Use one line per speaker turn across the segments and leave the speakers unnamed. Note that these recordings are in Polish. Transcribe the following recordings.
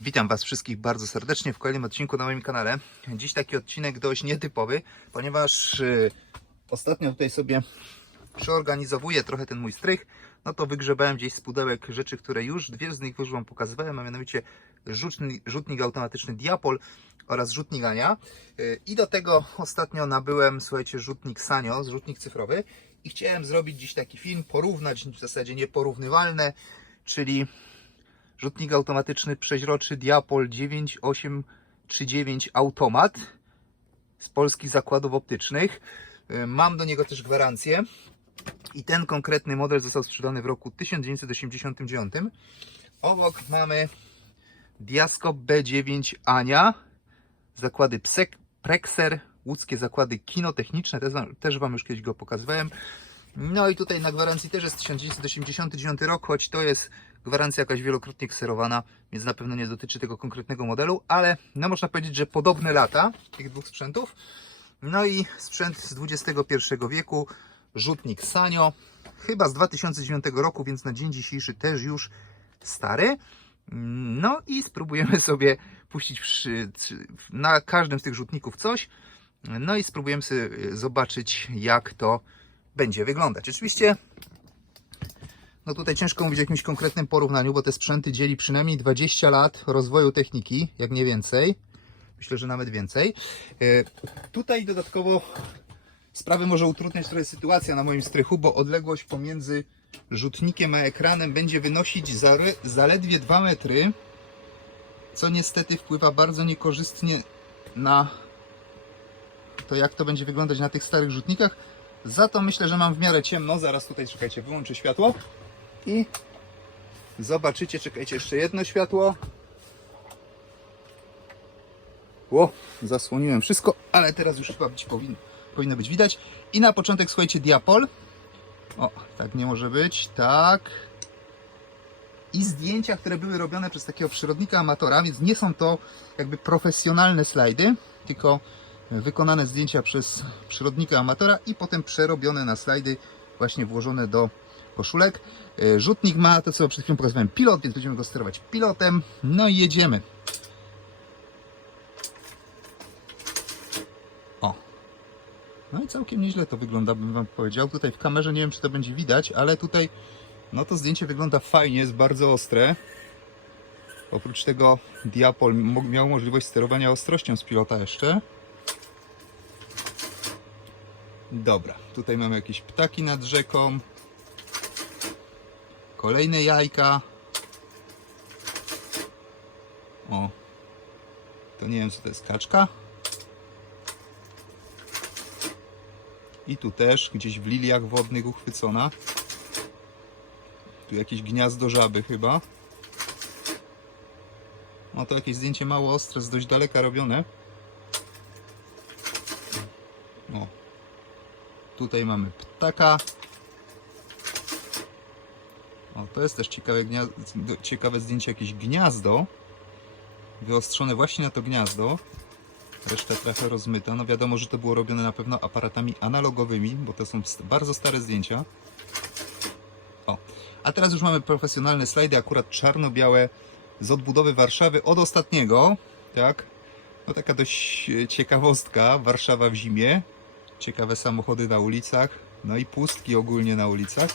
Witam Was wszystkich bardzo serdecznie w kolejnym odcinku na moim kanale. Dziś taki odcinek dość nietypowy, ponieważ yy, ostatnio tutaj sobie przeorganizowuję trochę ten mój strych. No to wygrzebałem gdzieś z pudełek rzeczy, które już dwie z nich już Wam pokazywałem, a mianowicie rzutnik, rzutnik automatyczny Diapol oraz rzutnik Ania. Yy, I do tego ostatnio nabyłem, słuchajcie, rzutnik Sanio, rzutnik cyfrowy. I chciałem zrobić dziś taki film, porównać w zasadzie nieporównywalne, czyli rzutnik automatyczny przeźroczy Diapol 9839 Automat z polskich zakładów optycznych. Y, Mam do niego też gwarancję i ten konkretny model został sprzedany w roku 1989. Obok mamy Diascope B9 Ania, zakłady Psek, Prexer, łódzkie zakłady kinotechniczne, też, też Wam już kiedyś go pokazywałem. No i tutaj na gwarancji też jest 1989 rok, choć to jest gwarancja jakaś wielokrotnie kserowana, więc na pewno nie dotyczy tego konkretnego modelu, ale no można powiedzieć, że podobne lata tych dwóch sprzętów. No i sprzęt z XXI wieku, rzutnik Sanio, chyba z 2009 roku, więc na dzień dzisiejszy też już stary. No i spróbujemy sobie puścić wszy- na każdym z tych rzutników coś. No i spróbujemy sobie zobaczyć, jak to będzie wyglądać. Oczywiście, no tutaj ciężko mówić o jakimś konkretnym porównaniu, bo te sprzęty dzieli przynajmniej 20 lat rozwoju techniki, jak nie więcej. Myślę, że nawet więcej. E, Tutaj dodatkowo sprawę może utrudniać trochę sytuacja na moim strychu, bo odległość pomiędzy rzutnikiem a ekranem będzie wynosić zaledwie 2 metry, co niestety wpływa bardzo niekorzystnie na to, jak to będzie wyglądać na tych starych rzutnikach. Za to myślę, że mam w miarę ciemno. Zaraz tutaj, czekajcie, wyłączę światło i zobaczycie, czekajcie, jeszcze jedno światło. Ło, zasłoniłem wszystko, ale teraz już chyba być powinno, powinno być widać. I na początek, słuchajcie, Diapol. O, tak nie może być, tak. I zdjęcia, które były robione przez takiego przyrodnika amatora, więc nie są to jakby profesjonalne slajdy, tylko wykonane zdjęcia przez przyrodnika amatora i potem przerobione na slajdy, właśnie włożone do koszulek. E, Rzutnik ma to, co przed chwilą pokazywałem, pilot, więc będziemy go sterować pilotem. No i jedziemy. O. No i całkiem nieźle to wygląda, bym Wam powiedział. Tutaj w kamerze nie wiem, czy to będzie widać, ale tutaj no to zdjęcie wygląda fajnie, jest bardzo ostre. Oprócz tego Diapol miał możliwość sterowania ostrością z pilota jeszcze. Dobra, tutaj mamy jakieś ptaki nad rzeką. Kolejne jajka. O. To nie wiem co to jest kaczka. I tu też gdzieś w liliach wodnych uchwycona. Tu jakieś gniazdo żaby chyba. No to jakieś zdjęcie mało ostre, z dość daleka robione. O. Tutaj mamy ptaka. To jest też ciekawe, ciekawe zdjęcie, jakieś gniazdo. Wyostrzone właśnie na to gniazdo. Reszta trochę rozmyta. No wiadomo, że to było robione na pewno aparatami analogowymi, bo to są bardzo stare zdjęcia. O, a teraz już mamy profesjonalne slajdy, akurat czarno-białe z odbudowy Warszawy od ostatniego, tak? No taka dość e, ciekawostka, Warszawa w zimie, ciekawe samochody na ulicach, no i pustki ogólnie na ulicach.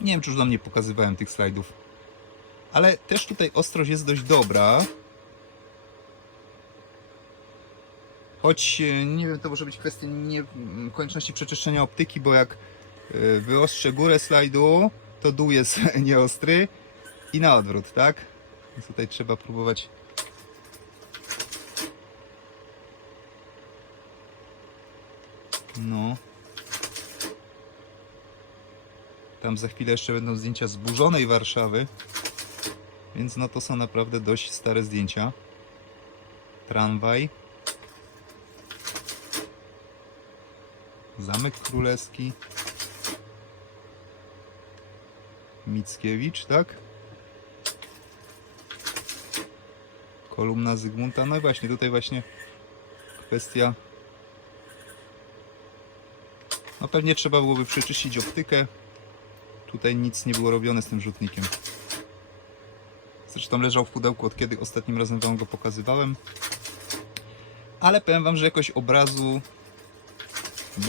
Nie wiem, czy już do mnie pokazywałem tych slajdów, ale też tutaj ostrość jest dość dobra. Choć e, nie wiem, to może być kwestia nie, m, konieczności przeczyszczenia optyki, bo jak e, wyostrzę górę slajdu, to dół jest nieostry i na odwrót, tak? Więc tutaj trzeba próbować. No. Tam za chwilę jeszcze będą zdjęcia zburzonej Warszawy. Więc no to są naprawdę dość stare zdjęcia. Tramwaj. Zamek Królewski. Mickiewicz, tak? Kolumna Zygmunta. No i właśnie, tutaj właśnie kwestia. No pewnie trzeba byłoby przeczyścić optykę. Tutaj nic nie było robione z tym rzutnikiem. Zresztą leżał w pudełku od kiedy ostatnim razem wam go pokazywałem. Ale powiem wam, że jakość obrazu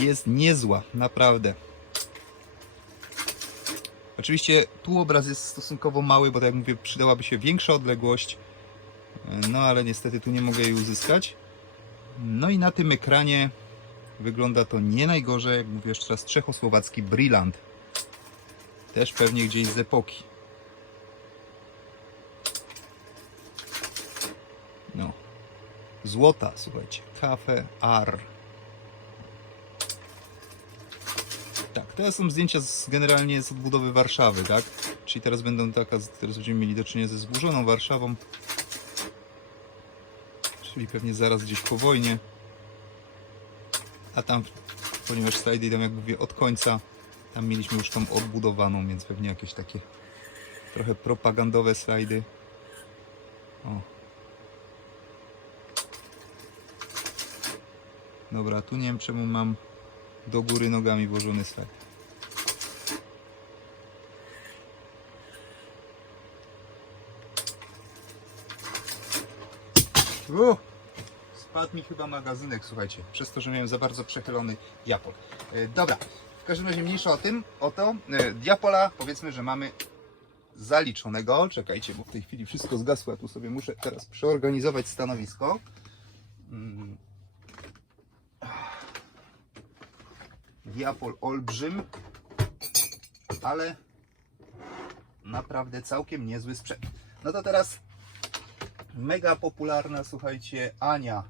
jest niezła, naprawdę. Oczywiście tu obraz jest stosunkowo mały, bo tak jak mówię, przydałaby się większa odległość. No ale niestety tu nie mogę jej uzyskać. No i na tym ekranie wygląda to nie najgorzej, jak mówię jeszcze raz, czechosłowacki Brillant. Też pewnie gdzieś z epoki. No. Złota, słuchajcie. Cafe R. Tak, to są zdjęcia z, generalnie z odbudowy Warszawy, tak? Czyli teraz będą taka, teraz będziemy mieli do czynienia ze zburzoną Warszawą. Czyli pewnie zaraz gdzieś po wojnie. A tam, ponieważ slajdy idą jak mówię od końca, tam mieliśmy już tą odbudowaną, więc pewnie jakieś takie trochę propagandowe slajdy. O. Dobra, tu nie wiem czemu mam do góry nogami włożony slajd. Spadł mi chyba magazynek, słuchajcie, przez to, że miałem za bardzo przechylony diapol. E, dobra, w każdym razie mniejsza o tym, oto e, diapola powiedzmy, że mamy zaliczonego. Czekajcie, bo w tej chwili wszystko zgasło, ja tu sobie muszę teraz przeorganizować stanowisko. Mm. Diapol olbrzym, ale naprawdę całkiem niezły sprzęt. No to teraz mega popularna, słuchajcie, Ania.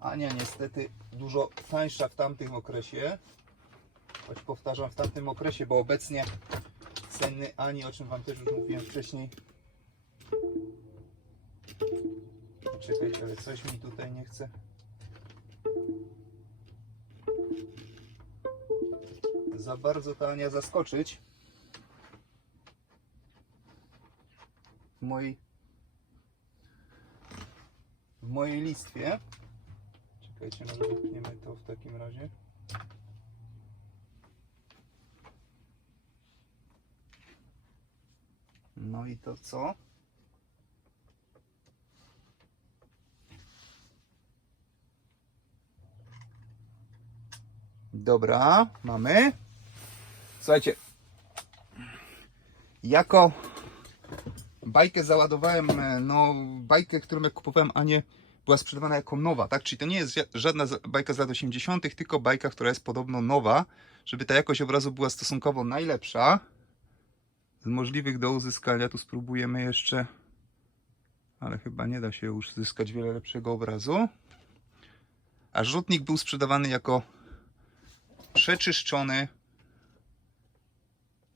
Ania niestety dużo tańsza w tamtym okresie. Choć powtarzam w tamtym okresie, bo obecnie ceny Ani, o czym Wam też już mówiłem wcześniej. Czekajcie, ale coś mi tutaj nie chce. Za bardzo ta Ania zaskoczyć. W mojej w mojej listwie. Czekajcie, może wypniemy to w takim razie. No i to co? Dobra, mamy. Słuchajcie, jako bajkę załadowałem, e, no bajkę, którą jak kupowałem, a nie była sprzedawana jako nowa, tak? Czyli to nie jest ża- żadna bajka z lat 80., tylko bajka, która jest podobno nowa, żeby ta jakość obrazu była stosunkowo najlepsza. Z możliwych do uzyskania, tu spróbujemy jeszcze, ale chyba nie da się już zyskać wiele lepszego obrazu. A rzutnik był sprzedawany jako przeczyszczony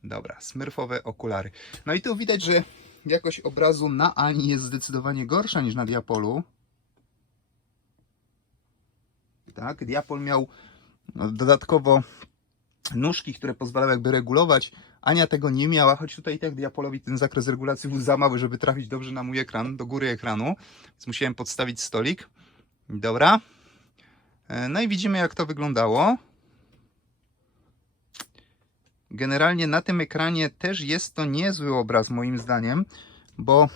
Dobra, smurfowe okulary. No i tu widać, że jakość obrazu na Ani jest zdecydowanie gorsza niż na Diapolu. Tak, Diapol miał no, dodatkowo nóżki, które pozwalały jakby regulować. Ania tego nie miała, choć tutaj tak Diapolowi ten zakres regulacji był za mały, żeby trafić dobrze na mój ekran, do góry ekranu. Więc musiałem podstawić stolik. Dobra. E, No i widzimy jak to wyglądało. Generalnie na tym ekranie też jest to niezły obraz moim zdaniem, bo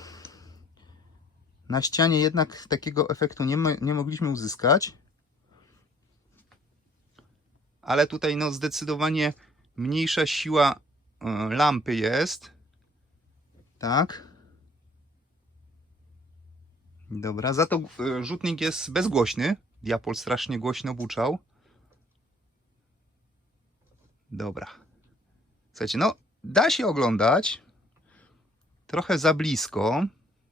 na ścianie jednak takiego efektu nie, nie mogliśmy uzyskać. Ale tutaj no zdecydowanie mniejsza siła e, lampy jest. Tak. Dobra, za to e, rzutnik jest bezgłośny. Diapol strasznie głośno buczał. Dobra. Słuchajcie, no da się oglądać. Trochę za blisko.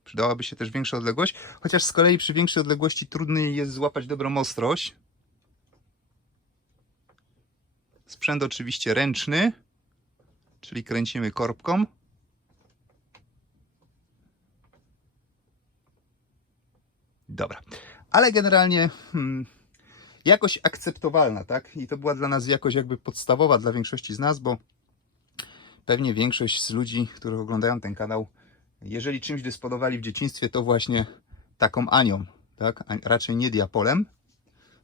Przydałaby się też większa odległość. Chociaż z kolei przy większej odległości trudniej jest złapać dobrą ostrość. Sprzęt oczywiście ręczny, czyli kręcimy korbką. Dobra, ale generalnie hmm, jakość akceptowalna, tak? I to była dla nas jakość jakby podstawowa dla większości z nas, bo pewnie większość z ludzi, którzy oglądają ten kanał, jeżeli czymś dysponowali w dzieciństwie, to właśnie taką Anią, tak? A raczej nie diapolem.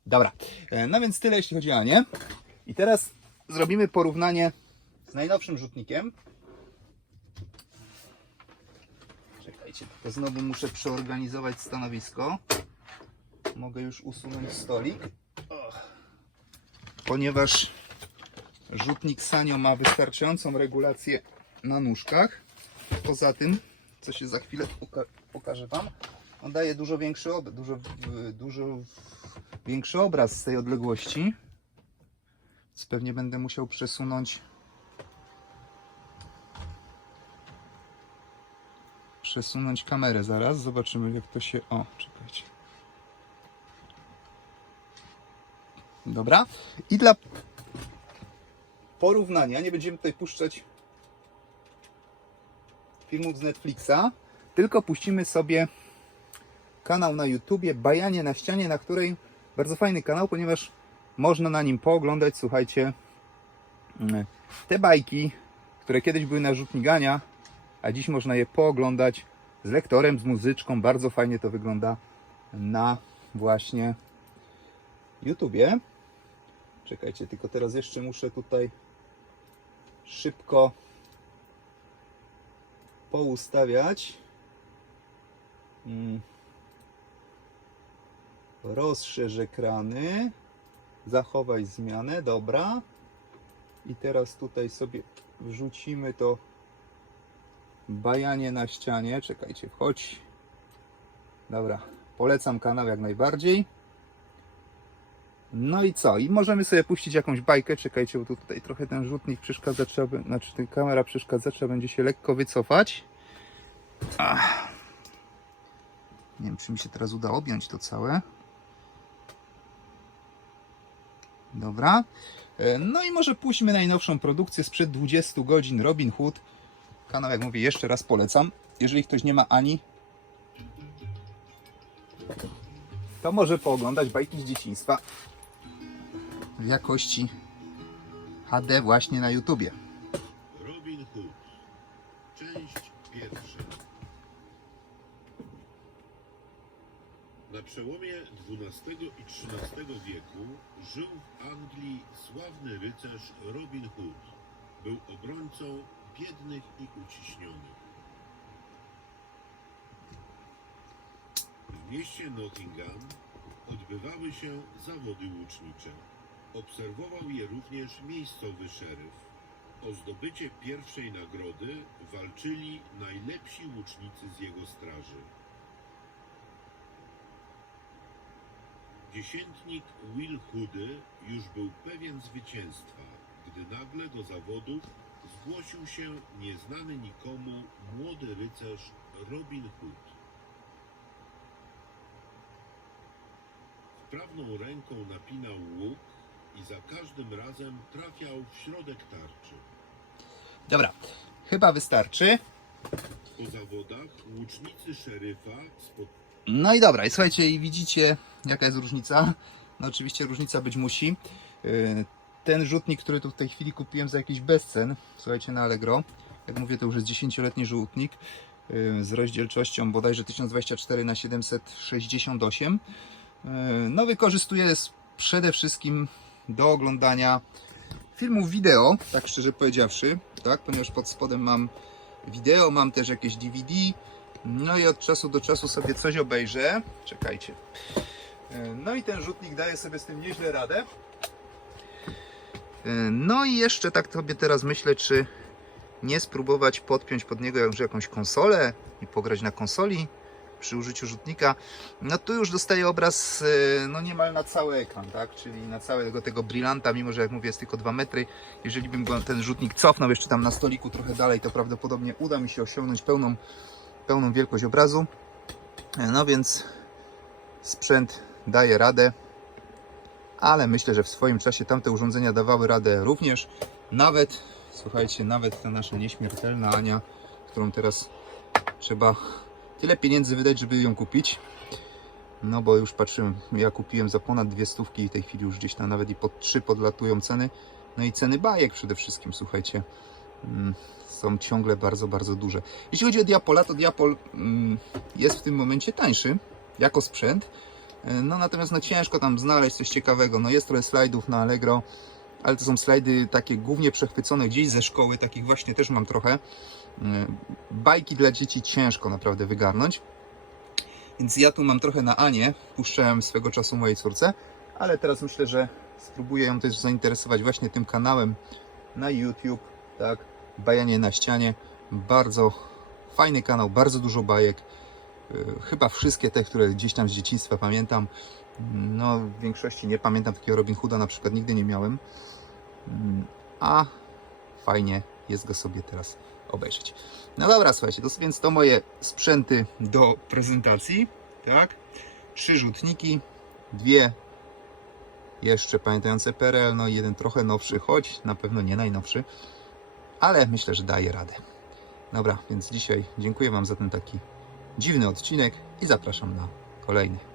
Dobra, e, no więc tyle jeśli chodzi o Anię. I teraz zrobimy porównanie z najnowszym rzutnikiem. Czekajcie. To znowu muszę przeorganizować stanowisko. Mogę już usunąć stolik. Ponieważ rzutnik Sanio ma wystarczającą regulację na nóżkach. Poza tym, co się za chwilę poka- pokażę Wam, on daje dużo większy, dużo, dużo większy obraz z tej odległości. Więc pewnie będę musiał przesunąć przesunąć kamerę zaraz. Zobaczymy jak to się... O, czekajcie. Dobra. I dla porównania, nie będziemy tutaj puszczać filmów z Netflixa, tylko puścimy sobie kanał na YouTubie Bajanie na ścianie, na której bardzo fajny kanał, ponieważ można na nim pooglądać, słuchajcie, mm, te bajki, które kiedyś były na rzutnigania, a dziś można je pooglądać z lektorem, z muzyczką. Bardzo fajnie to wygląda na właśnie YouTubie. Czekajcie, tylko teraz jeszcze muszę tutaj szybko poustawiać. Mm. Rozszerz ekrany. Zachowaj zmianę, dobra. I teraz tutaj sobie wrzucimy to bajanie na ścianie. Czekajcie, wchodź. Dobra, polecam kanał jak najbardziej. No i co? I możemy sobie puścić jakąś bajkę. Czekajcie, bo tutaj trochę ten rzutnik przeszkadza, trzeba, znaczy ten kamera przeszkadza, trzeba będzie się lekko wycofać. Ach. Nie wiem, czy mi się teraz uda objąć to całe. Dobra. E, No i może puśćmy najnowszą produkcję sprzed 20 godzin Robin Hood. Kanał, jak mówię, jeszcze raz polecam. Jeżeli ktoś nie ma Ani, to może pooglądać bajki z dzieciństwa w jakości HD właśnie na YouTubie.
Robin Hood. Część pierwsza. Na przełomie XII i XIII wieku żył w Anglii sławny rycerz Robin Hood. Był obrońcą biednych i uciśnionych. W mieście Nottingham odbywały się zawody łucznicze. Obserwował je również miejscowy szeryf. O zdobycie pierwszej nagrody walczyli najlepsi łucznicy z jego straży. Dziesiętnik Will Hoody już był pewien zwycięstwa, gdy nagle do zawodów zgłosił się nieznany nikomu młody rycerz Robin Hood. Wprawną ręką napinał łuk i za każdym razem trafiał w środek tarczy.
Dobra, chyba wystarczy.
Po zawodach łucznicy szeryfa spod...
No i dobra, i słuchajcie, i widzicie jaka jest różnica. No oczywiście różnica być musi. Yy, Ten rzutnik, który tu w tej chwili kupiłem za jakiś bezcen, słuchajcie, na Allegro. Jak mówię, to już jest 10-letni rzutnik yy, z rozdzielczością bodajże 1024 na 768. Yy, No wykorzystuję przede wszystkim do oglądania filmów wideo, tak szczerze powiedziawszy, tak, ponieważ pod spodem mam wideo, mam też jakieś DVD, no i od czasu do czasu sobie coś obejrzę. Czekajcie. E, No i ten rzutnik daje sobie z tym nieźle radę. E, No i jeszcze tak sobie teraz myślę, czy nie spróbować podpiąć pod niego jakąś- konsolę i pograć na konsoli przy użyciu rzutnika. No tu już dostaję obraz e, no niemal na cały ekran, tak? Czyli na całego tego brillanta, mimo że jak mówię jest tylko 2 metry. Jeżeli bym ten rzutnik cofnął jeszcze tam na stoliku trochę dalej, to prawdopodobnie uda mi się osiągnąć pełną pełną wielkość obrazu. No więc sprzęt daje radę, ale myślę, że w swoim czasie tamte urządzenia dawały radę również. Nawet, słuchajcie, nawet ta nasza nieśmiertelna Ania, którą teraz trzeba tyle pieniędzy wydać, żeby ją kupić. No bo już patrzyłem, ja kupiłem za ponad dwie stówki i w tej chwili już gdzieś tam nawet i pod trzy podlatują ceny. No i ceny bajek przede wszystkim, słuchajcie. Mm, są ciągle bardzo, bardzo duże. Jeśli chodzi o Diapola, to Diapol mm, jest w tym momencie tańszy jako sprzęt. E, No natomiast no ciężko tam znaleźć coś ciekawego. No jest trochę slajdów na Allegro, ale to są slajdy takie głównie przechwycone gdzieś ze szkoły, takich właśnie też mam trochę. Yy, Bajki dla dzieci ciężko naprawdę wygarnąć. Więc ja tu mam trochę na Anię, puszczałem swego czasu mojej córce, ale teraz myślę, że spróbuję ją też zainteresować właśnie tym kanałem na YouTube, tak, Bajanie na ścianie. Bardzo fajny kanał, bardzo dużo bajek. Yy, Chyba wszystkie te, które gdzieś tam z dzieciństwa pamiętam. No, w większości nie pamiętam takiego Robin Hooda, na przykład nigdy nie miałem. Mm, A fajnie jest go sobie teraz obejrzeć. No dobra, słuchajcie, to więc to moje sprzęty do prezentacji, tak? Trzy rzutniki, dwie jeszcze pamiętające PRL, no jeden trochę nowszy, choć na pewno nie najnowszy, ale myślę, że daje radę. Dobra, więc dzisiaj dziękuję Wam za ten taki dziwny odcinek i zapraszam na kolejny.